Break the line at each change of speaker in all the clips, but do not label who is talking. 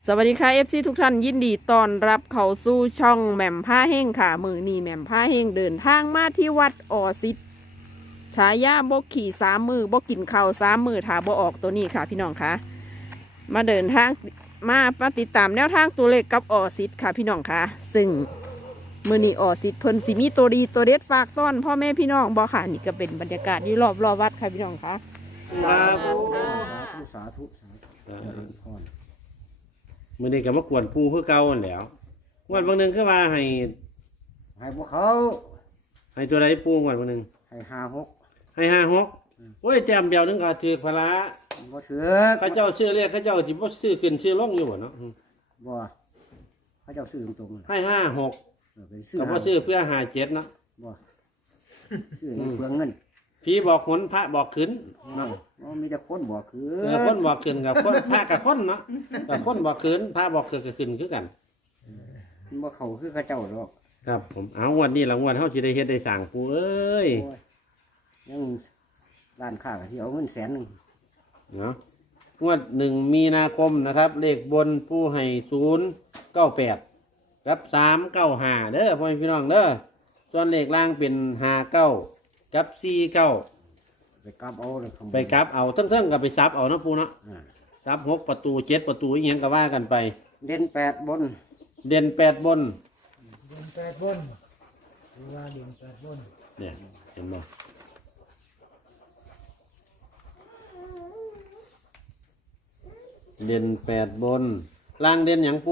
สวัสดีค่ะ FC ทุกท่านยินดีต้อนรับเข้าสู่ช่องแหม่มผ้าเฮงค่ะมือนี่แหม่มผ้าเฮงเดินทางมาที่วัดออซิดฉายาบกขี่3 มือกินข้าว3 มือถาบออกตัวนี้ค่ะพี่น้องค่ะมาเดินทางมาติดตามแนวทางตัวเลขกับออซิดค่ะพี่น้องค่ะซึ่งมือนี่ออซิดเพิ่นสิมีตัวดีตัวเด็ดฝากต้อนพ่อแม่พี่น้องบ่ค่ะนี่ก็เป็นบรรยากาศที่รอบวัดค่ะพี่น้องค่ะ
ครับ
สาธุพร
มื้อนี้ก็มากวนปูคือเก่านั่นแหล้วงวดบางหนึงคือว่าให้
ให้พวกเขา
ให้ตัวใดปูงวดบางหนึง
ให้56
ให้5-6โอ้ยแต้มเดียวนึงก็ถือพละ
บ่ถือ
เขาเจ้าซื้อเรียกเขาเจ้าสิบ่ซื้อขึ้นซื้อลงอยู่บ่เนาะ
บ่เขาเจ้าซื้อตรงๆ
ให้5-6
ไปซื้อ
ก็บ่ซื้อเพื่อ57เนาะ
บ่ซื้อในเปลืองเงิน
ผีบอกหนพระบอกขึ้นเนาะ
มีแต่คนบ่คือ
คนบอกขึ้นกับคนพระกับคนเนาะกับคนบอกขึ้นพระบอกขึ้นก็ขึ้นคือกัน
บ่เข้าคือเขาเจ้าหรอก
ครับผมเอางวดนี้ละงวดเฮาสิได้เฮ็ดได้สร้างปูเอ้ย
โอ้ยยังร้านค้าก็ที่เอาเงิน100,000
เนาะงวด1 มีนาคมนะครับ เลขบนผู้ให้098กับ395เด้อพ่อแม่พี่น้องเด้อส่วนเลขล่างเป็น59กับ49
ไปกลับเอาเลย
ไปกลับเอาเทั้งๆกับไปซับเอาเนาะปูเนาะ
อ่า
ซับ6ประตู7ประตูอีหยังก็ว่ากันไป
เด่น8บน
เด่น8บน
เดือนแปดบนหรือว่าเดือนแปดบน
เนี่ยเห็นบ่เด่น8บนล่างเด่นหยังปู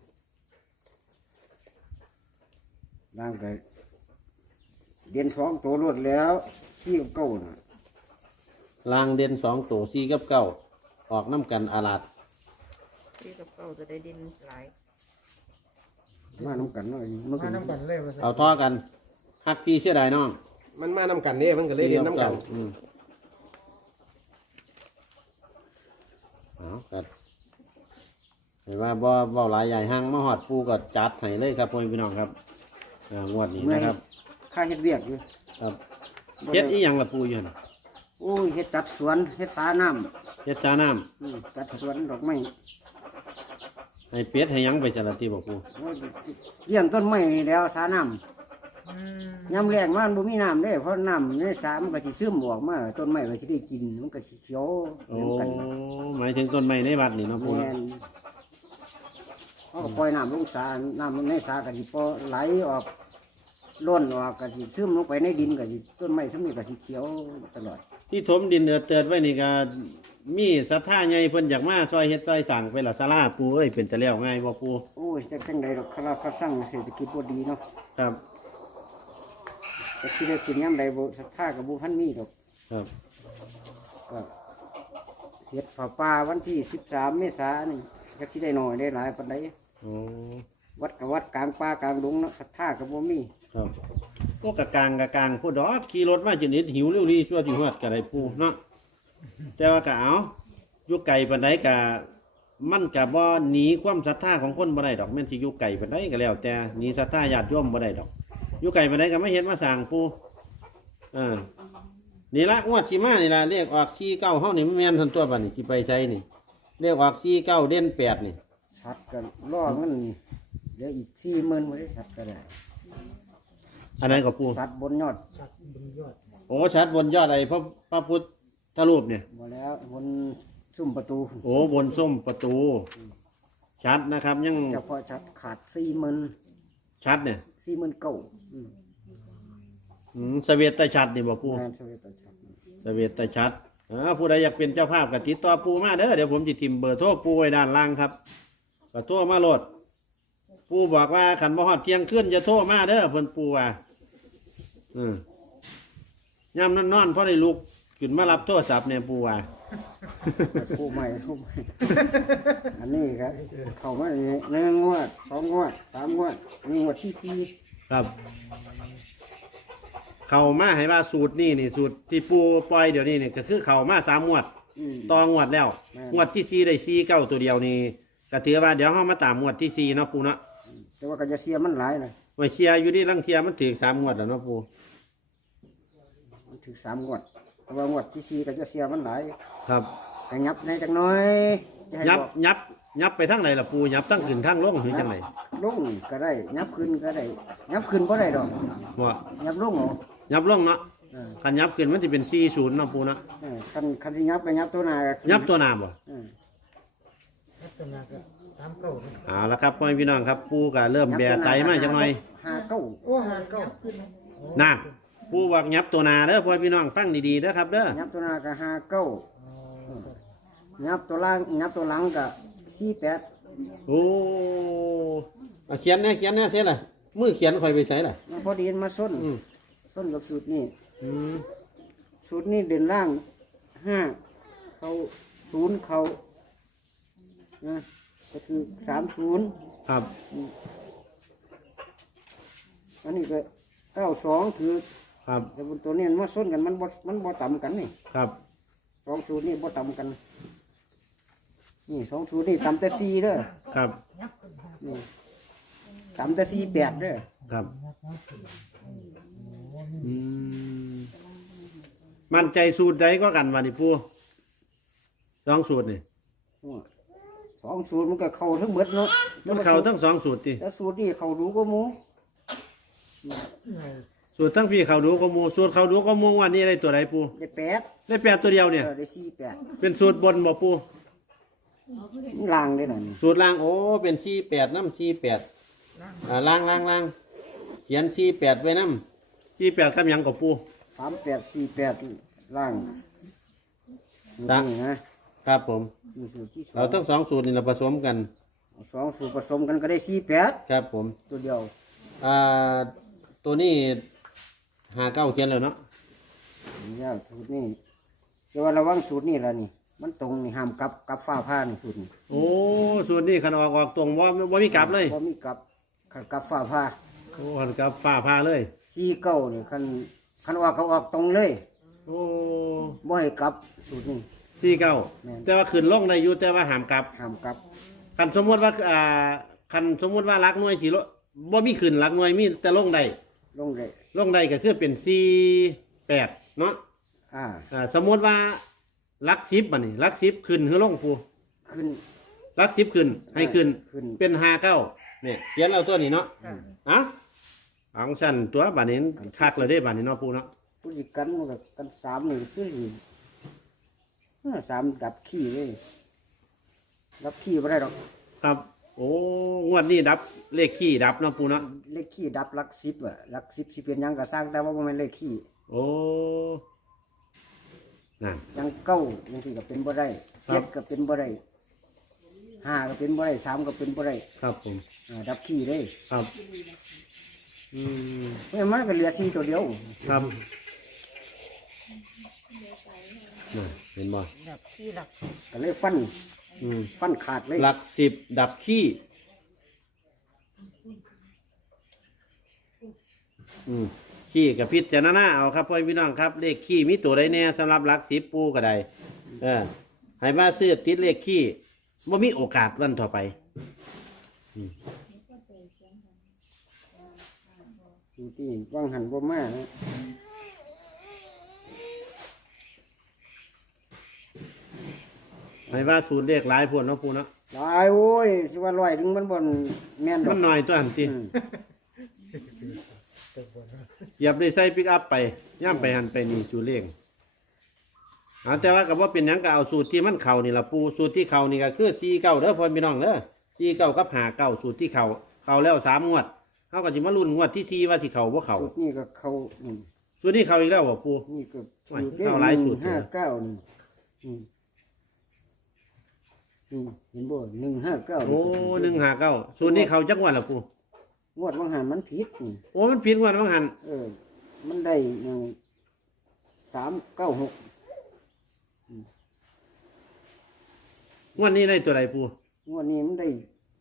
ร่างก็เด่น2ตัวรวดแล้วที่เก่าน่ะ
ล่างเด่น2ตัว4กับ9ออกน้ำกันอาลาด
ที่กับเก่าจะได้ดินหลาย
มานํกันเนาะมันก็
มาน้ำกันเลยว่า
เอาท่อกันฮักพี่เสียดายน้อง
มันมานำกันเนี่ยมันก็เลยเรียนน้ำกัน
อืมเอาครับเห็นว่าบ่หลายใหญ่ห้างมาหอดปูก็จัดให้เลยครับพ่อพี่น้องครับงวดนี้นะครับ
ค่าเฮ็ดเวียกอยู่
ครับเฮ็ดอีหยังละปูอยู่หั่น
โอ้ยเฮ็ดจัดสวนเฮ็ดสาน้ำ
เฮ็ดสาน้
จัดสวนดอกไม้
ำให้เป็ดให้หยังไปสลัดที่บอกปู
โอ้ยเลี้ยงต้นไม้นี่แล้วสาน้
อืม
ำยามแรงมันบ่มีน้ำเด้เพราะน้ำในสามันก็สิซึมออกมาต้นไม้ก็สิได้กินมันก็สิเขียว
โอ้
เหมือนกัน
หมายถึงต้นไม้ในวัดนี่เนาะปู
แม่
เนาะ
นเขาก็ปล่อยน้ำลงสาน้ำในสาก็สิปล่อยไหลออกล้นออกก็สิซึมลงไปในดินก็สิต้นไม้ซึมนี่ก็สิเขียวตลอด
ที่ถมดินเติดไว้นี่ก็มีศรัทธาใหญ่เพิ่นอยากมาซอยเฮ็ดซอยสั่งไปละศาลาปูเอ้ยเป็นจะแล้วง่ายบ่ปู
โอ้ยจะจังใดดอกคราคาสั่งเศรษฐกิจบ่ดีเนาะ
ครับ
แต่ที่ได้กินยามใดบ่ศรัทธาก็บ่ทันมีดอก
ครับ
ก็เฮ็ดผ้าป่าวันที่13 เมษายนนี่จักสิได้น้อยได้หลายปานใด
โอ้
วัดกับวัดกลางป่ากลางดงเนาะศรัทธาก็บ่มี
ครับโอ้กะกลางผู้ดอกขี่รถมาจนนิดหิวเร็วนี่ชั่วสิฮอดก็ได้ปูเนาะแต่ว่าก็เอาอยู่ไกลปานใดก็มันก็บ่หนีความศรัทธาของคนบ่ได้ดอกแม่นสิอยู่ไกลปานใดก็แล้ว แต่หนีศรัทธาญาติโยมบ่ได้ดอกอยู่ไกลปานใดก็ไม่เห็นมาสร้างปูนี่ละงวดสิมานี่ละเรียกออก49เฮานี่มันแม่นทันตัวบัดนี้สิไปใช้นี่เรียกออก49เด่น8นี่
ชัดกันรอมันเดี๋ยวอีก40,000บ่ได้ชัดก็ได้
อันนั้นก็ปู
สัตว์บนยอด
ชัดบนยอด
โอ้ชัดบนยอดไอ้พระพุทธรูปเนี่ย
บ่แล้วบนซุ้มประตู
โอ้บนส้มประตู ชัดนะครับ ยัง
เฉพาะชัดขาด40,000
ชัดเนี่ย
49,000
สเวตชัดนี่บอกปู
งานสวีตชัด
สเวตชัดผู้ใดอยากเป็นเจ้าภาพก็ติดต่อปูมาเด้อเดี๋ยวผมจะทิมเบอร์โทรปูไว้ด้านล่างครับก็โทรมาโหลดปูบอกว่าขันบ่ฮอดเที่ยงคืนจะโทรมาเด้อเพิ่นปูว่าย่ำนอนๆเพราะได้ลุกขึ้นมารับโทรศัพท์เนี่ยปูว่า
ผู้ใหม่อันนี้ครับ เข้ามา1 งวด 2 งวด 3 งวดนี่งวดที่4
ครับ เข้ามาให้ว่าสูตรนี่สูตรที่ปูปล่อยเดี๋ยวนี้นี่ก็คือเข้ามา3 งวด ต่องวดแล้ว
แม่น
งวดที่4ได้49ตัวเดียวนี่ก็ถือว่าเดี๋ยวเฮามาตามงวดที่4เนาะปูเนาะ
แต่ว่าก็จะเสียมันหลายนะ
ไว้เชียร์อยู่ที่ลังเทียมันถึง3 งวดแล้วเนาะปู
มันถึง3 งวด แต่ว่างวดที่4ก็จะเสียมันหลาย
ครับ
ก็ยับในจักหน้อยจะให้
ยับ
บอก
ยับยับไปทางไหนล่ะปูยับทั้งขึ้นทั้งลงหรือจังไหน
ลงก็ได้ยับขึ้นก็ได้ยับขึ้นบ่ได้ดอก
บ่
ยับลงเอา
ยับลงเนาะ
เออ
คันยับขึ้นมันสิเป็น40เนาะปูเนาะ
คันที่ยับก็ยับตัวหน้าก็ขึ้น
ยับตัวหน้าบ่
เออ
พัฒนาก็สามเก้า
เอาละครับพ่อแม่พี่น้องครับปูก็เริ่มแบะไตมาจักหน่อย
59
โอ้ห้าเก้า
นั่นปูบอกยับตัวหน้าเด้อพ่อแม่พี่น้องฟังดีๆเด้อครับเด้อ
ยับตัวหน้าก็59ยับตัวล่างยับตัวหลังก็48
โอ้เอาเขียนแน่เขียนแน่เสียล่ะมือเขียนค่อยไปใส่ล่ะ
มันพอดีมาส้น
อืม
ส้นกับสูตรนี้
อืม
สูตรนี้เด่นล่าง5เขา0เขานะก็คือ30
ครับ
อันนี้ก็92คือ
ครับ
แต่บนตัวนี้มาส้นกันมันบ่ต่ำกันนี่
ครับ
2สูตรนี่บ่ต่ำกันนี่2สูตรนี่ต่ำแต่4เด้อ
ครับ
นี่ต่ำแต่48เด้อ
ครับอืมมั่นใจสูตรใดก็กันวะนี่ปูสองสูตรนี่
สองสูตรมันก็เข้าทั้งหมดเนาะ
มันเข้าทั้งสองสูตรติ
แล้วสูตรนี่เข้าดูก็หมู
สูตรทั้งพี่เขาดูก็มูสูตรเขาดูก็มูวันนี้ได้ตัวใดปู
ได้8
ได้8ตัวเดียวเนี่ย
ได้48
เป็นสูตรบนบ่ปู
มันลางได้น่ะนี่
สูตรล่างโอ้เป็น48น้ำล่างเขียน48ไว้น้ำ48กับหยังกับปู
3848ล่าง
จ้ะ
นี่นะครับ
ผม
นี่สูตรที่
เราทั้งสองสูตรนี่เราผสมกัน
สองสูตรผสมกันก็ได้48
ครับผม
ตัวเดียว
อ่าตัวนี้59เขียนแล้วเนาะ
นี่สูตรนี่แต่ว่าระวังสูตรนี่ล่ะนี่ มันตรงนี่ห้ามกับฟ้าผ้านี่สูตรนี่
โอ้สูตรนี้คันออกตรงว่ามีกลับเลย
บ่มีกับฟ้าผ้า
โอ้คันกลับฟ้าพาเลย
49นี่คันออกก็ออกตรงเลย
โอ้
บ่ให้กลับสูตรนี่
49
แม่น
แต่ว่าขึ้นลงได้อยู่แต่ว่าห้ามกลับ
ห้ามกลับ
คันสมมติว่าคันสมมติว่ารักหน่วยสิบ่มีขึ้นรักหน่วยมีแต่ลงได้
ลงได้
ลงได้ก็คือเป็น48เนาะ
อ่า
สมมติว่ารัก10บัดนี้รัก10ขึ้นคือลงปู
ขึ้น
รัก10ขึ้นให้ขึ้น
ขึ้น
เป็น59เนี่ยเขียนเอาตัวนี้เนาะอ่ะเอาของฉันตัวบัดนี้คักเลยได้บัดนี้เนาะปูเนาะ
ผู้จิกันมันก็กัน3นี่คือสิ3ดับขี้เลยดับขี้บ่ได้ดอก
ครับ โอ้งวดนี้ดับเลขขี้ดับเนาะปูเนาะ
เลขขี้ดับหลัก10อ่ะหลัก10สิเป็นหยังก็สร้างแต่ว่าบ่แม่นเลขขี้
โอ้นั่น
ยังเก้าจังซี่ก็เป็นบ่ได้
ครับ
7ก็เป็นบ่ได้5ก็เป็นบ่ได้3ก็เป็นบ่ได้
ครับผม
ดับขี้เลย
ครับอืม
เพราะมันก็เหลือ4ตัวเดียว
ครับน่ะเห็นบ่
ดับที่หลัก
ก็เลยฟัน
อืม
ฟันขาดเลย
หลัก10ดับขี้ขี้กับพิจารณาเอาครับพ่อพี่น้องครับ เลขขี้มีตัวใดแน่สำหรับหลัก10ปูก็ได้ให้มาซื้อติดเลขขี้บ่มีโอกาสวันต่อไป
อยู่ที่ว่างหันบ่มานะ
ให้ว่าสูตรเลขหลายพวกเนาะปูเนาะ
หลายโอ้ยสิว่าร้อยถึงมันบ่แม่นดอ
มั
ก
นหน่อยตัวหันติ
อืม
เหยียบได้ใส่ปิกอัพไปย่ำไปหันไปนี่สูตรเลขแต่ว่ากับว่าเป็นหยังก็เอาสูตรที่มันเข่านี่ละปูสูตรที่เข่านี่ก็คือ49เด้อพ่อพี่น้องเด้อ49กับ59สูตรที่เข่าแล้ว3งวดเขาก็สิมาลุ้นงวดที่4ว่าสิเข่าบ่เข่า
สูตรนี้ก็เข้านี่
สูตรนี้เข่าอีกแล้วบ่ปู
นี่ก็
โอ้ย
สูตร
เข้าหลายสูตร
159นี่เห็นบ่159
โอ้159สูตรนี้เข่าจักงวดละปู
งวดว่างหันมันผิดนี่
โอ้มันผิดงวดว่าหัน
มันได้อย่าง396
งวดนี้ได้ตัวใดปู
งวดนี้มันได้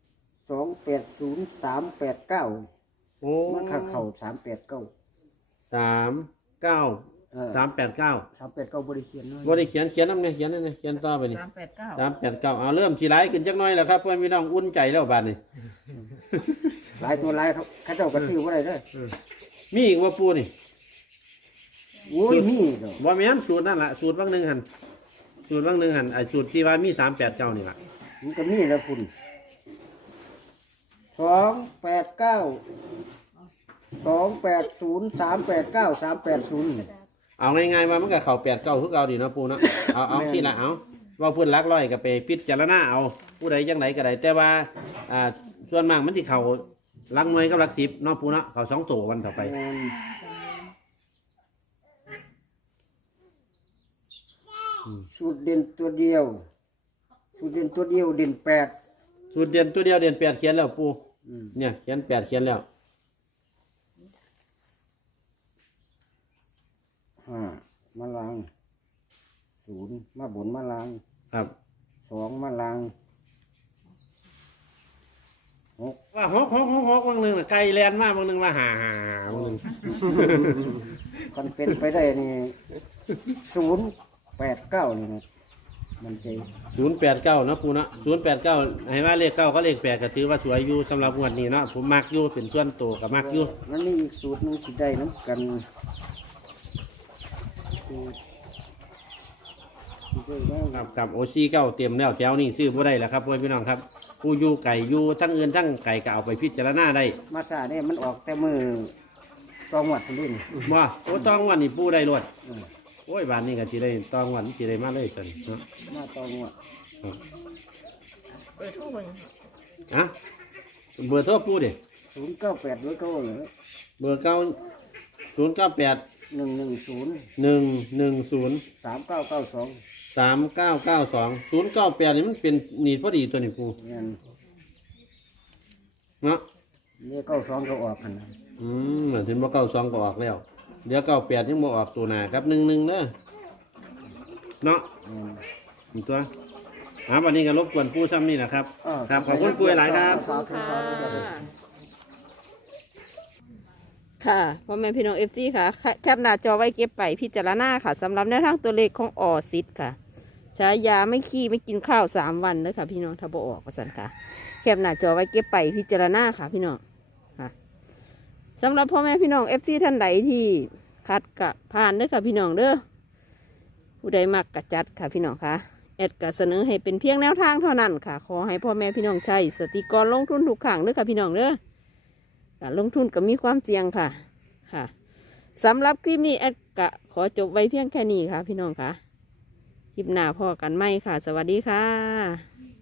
280389
โอ้
มันเข้า389
39
เออ
389
389บ่ได้เขียนน้อย
บ่ได้เขียนน้ำเนี่ยเขียนนั่นนี่เขียนต่อไปนี่
389
389เอาเริ่มทีไรขึ้นจักหน้อยแล้วครับเพื่อนพี่น้องอุ่นใจแล้วบาดนี้
หลายตัวหลายครับเขาเจ้าก็ซื้อบ่ได้เด้อ
มีอีกว่าปูนี่
โอ้ยมีดอก
บ่แม่นสูตรนั่นล่ะสูตรบางหนึงหันสูตรบางหนึงหันไอ้สูตรที่ว่ามี38เจ้านี่ล่ะ
มันก็มีแล้วคุณ289 280 389 380
เอาง่ายๆว่ามันก็เข้า8-9คือเก่าดีเนาะปูเนาะเอาที่ละเอาว่าเพิ่นหลักร้อยก็ไปพิจารณาเอาผู้ใดจังไดก็ได้แต่ว่าส่วนมากมันสิเข้าหลักหน่วยกับหลัก10เนาะปูเนาะเข้า2ตัววันต่อไป
แม่นสูตรเด่นตัวเดียวเด่น8
สูตรเด่นตัวเดียวเด่น8เขียนแล้วปูเนี่ยเขียน8เขียนแล้ว
5มาล้าง0มาบนมาล้าง
ครับ
2มาล้าง
ว่าหกบางหนึงน่ะไก่แลนมาบางหนึงว่าหาบางหนึง
กันเป็นไปได้นี่089นี่นะมันใจ
089เนาะปูเนาะ089ให้ว่าเลข9ก็เลข8ก็ถือว่าสวยอยู่สำหรับงวดนี้เนาะผมมักอยู่เป็นส่วนตัวก็มักอยู่
มันมีอีกสูตรหนึงสิได้น้ำกัน
กับโอซีเก้าเตรียมแล้วแถวนี้ซื้อบ่ได้แล้วครับพ่อพี่น้องครับผู้อยู่ไก่อยู่ทั้งเงินทั้งไก่ก็เอาไปพิจารณาได้
มาซาเนี่ยมันออกแต่มือตองหวัดพุ่น
ว่าโอ้ต้องวันนี้ปูได้รวด
อืม
โอ้ยบานนี้ก็สิได้ต้องวันสิได้มาเลยจนเนาะ
มาตองหวัด
อะเบอร์โทรปูดิ
098ด้วยก็เลย
เบอร์เก้า098
110
110
3992
3992 098นี่มันเป็นนี่พอดีตัวนี้ปู
เนี่ย
เนาะ
นี่92ก็ออกขนาด
ถึงบ่92ก็ออกแล้วเดี๋ยว98ยังบ่ออกตัวหน้าครับ11เด้อเนาะอีกตัววันนี้ก็รบกวนปูซ้ำนี่นะครับ ครับ ขอบคุณปูหลายครับ
สาธุสาธุสาธุ
ค่ะพ่อแม่พี่น้องเอฟซีค่ะแคปหน้าจอไว้เก็บไปพิจารณาค่ะสำหรับแนวทางตัวเลขของออซิดค่ะใช้ยาไม่ขี้ไม่กินข้าว3 วันเลยค่ะพี่น้องถ้าบ่ออกประสันค่ะแคปหน้าจอไว้เก็บไปพิจารณาค่ะพี่น้องค่ะสำหรับพ่อแม่พี่น้องเอฟซีท่านใดที่คัดกะผ่านเด้อค่ะพี่น้องเด้อผู้ใดมักกะจัดค่ะพี่น้องค่ะแอดกะเสนอให้เป็นเพียงแนวทางเท่านั้นค่ะขอให้พ่อแม่พี่น้องใช้สติกรลงทุนทุกครั้งเด้อค่ะพี่น้องเด้อการลงทุนก็มีความเสี่ยงค่ะค่ะสำหรับคลิปนี้แอดกะขอจบไว้เพียงแค่นี้ค่ะพี่น้องค่ะคลิปหน้าพอกันไหมค่ะ สวัสดีค่ะ